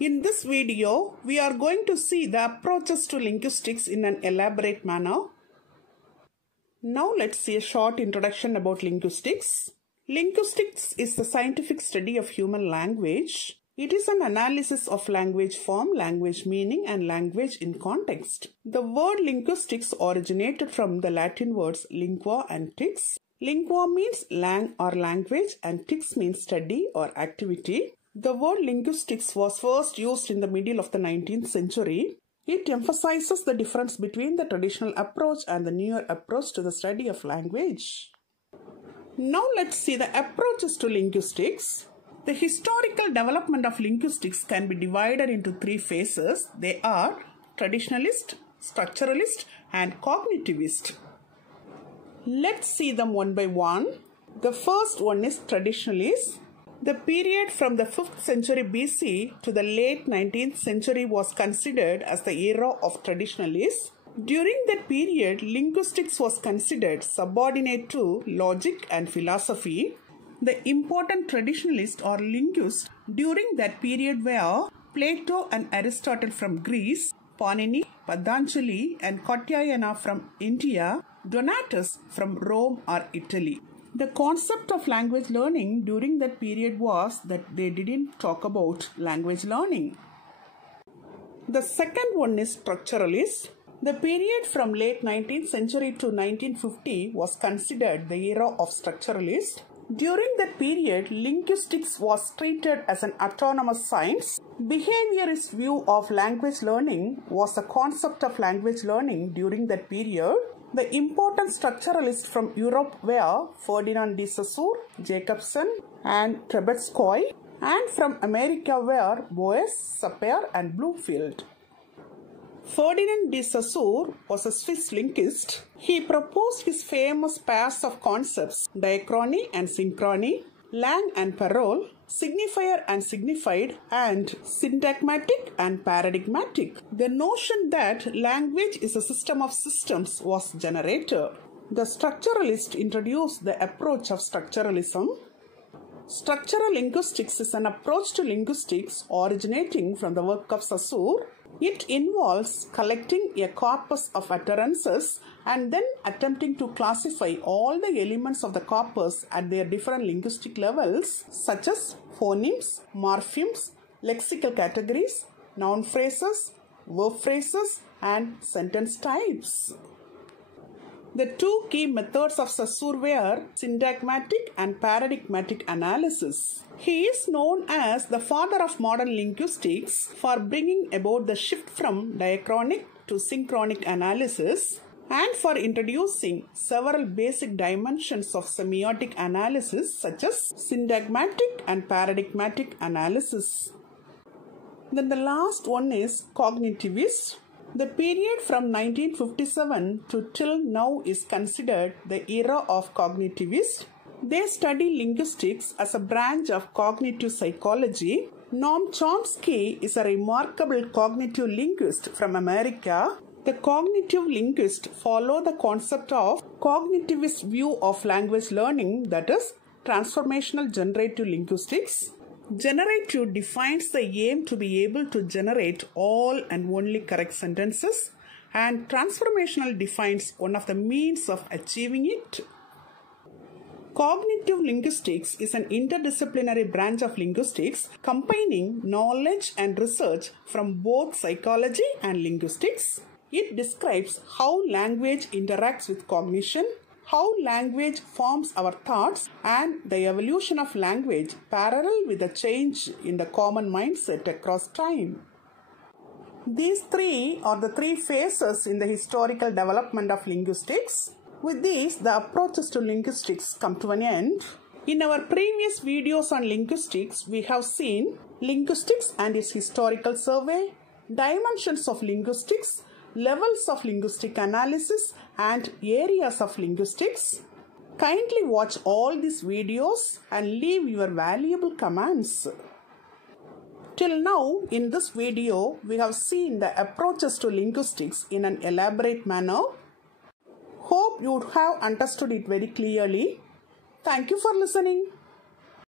In this video, we are going to see the approaches to linguistics in an elaborate manner. Now let's see a short introduction about linguistics. Linguistics is the scientific study of human language. It is an analysis of language form, language meaning, and language in context. The word linguistics originated from the Latin words lingua and tix. Lingua means lang or language and tix means study or activity. The word linguistics was first used in the middle of the 19th century. It emphasizes the difference between the traditional approach and the newer approach to the study of language. Now let's see the approaches to linguistics. The historical development of linguistics can be divided into three phases. They are Traditionalist, Structuralist, and Cognitivist. Let's see them one by one. The first one is Traditionalist. The period from the 5th century BC to the late 19th century was considered as the era of traditionalists. During that period, linguistics was considered subordinate to logic and philosophy. The important traditionalists or linguists during that period were Plato and Aristotle from Greece, Panini, Patanjali, and Katyayana from India, Donatus from Rome or Italy. The concept of language learning during that period was that they didn't talk about language learning. The second one is Structuralist. The period from late 19th century to 1950 was considered the era of Structuralist. During that period, linguistics was treated as an autonomous science. Behaviorist view of language learning was the concept of language learning during that period. The important structuralists from Europe were Ferdinand de Saussure, Jacobson, and Trubetskoy, and from America were Boas, Sapir, and Bloomfield. Ferdinand de Saussure was a Swiss linguist. He proposed his famous pairs of concepts, diachrony and synchrony, lang and parole, signifier and signified, and syntagmatic and paradigmatic. The notion that language is a system of systems was generated. The structuralist introduced the approach of structuralism. Structural linguistics is an approach to linguistics originating from the work of Saussure. It involves collecting a corpus of utterances and then attempting to classify all the elements of the corpus at their different linguistic levels, such as phonemes, morphemes, lexical categories, noun phrases, verb phrases, and sentence types. The two key methods of Saussure were syntagmatic and paradigmatic analysis. He is known as the father of modern linguistics for bringing about the shift from diachronic to synchronic analysis and for introducing several basic dimensions of semiotic analysis such as syntagmatic and paradigmatic analysis. Then the last one is Cognitivist. The period from 1957 to till now is considered the era of Cognitivists. They study linguistics as a branch of cognitive psychology. Noam Chomsky is a remarkable cognitive linguist from America. The cognitive linguists follow the concept of cognitivist view of language learning, that is, transformational generative linguistics. Generative defines the aim to be able to generate all and only correct sentences, and transformational defines one of the means of achieving it. Cognitive linguistics is an interdisciplinary branch of linguistics combining knowledge and research from both psychology and linguistics. It describes how language interacts with cognition, how language forms our thoughts, and the evolution of language parallel with the change in the common mindset across time. These three are the three phases in the historical development of linguistics. With these, the approaches to linguistics come to an end. In our previous videos on linguistics, we have seen linguistics and its historical survey, dimensions of linguistics, levels of linguistic analysis, and areas of linguistics. Kindly watch all these videos and leave your valuable comments. Till now, in this video, we have seen the approaches to linguistics in an elaborate manner. Hope you have understood it very clearly. Thank you for listening.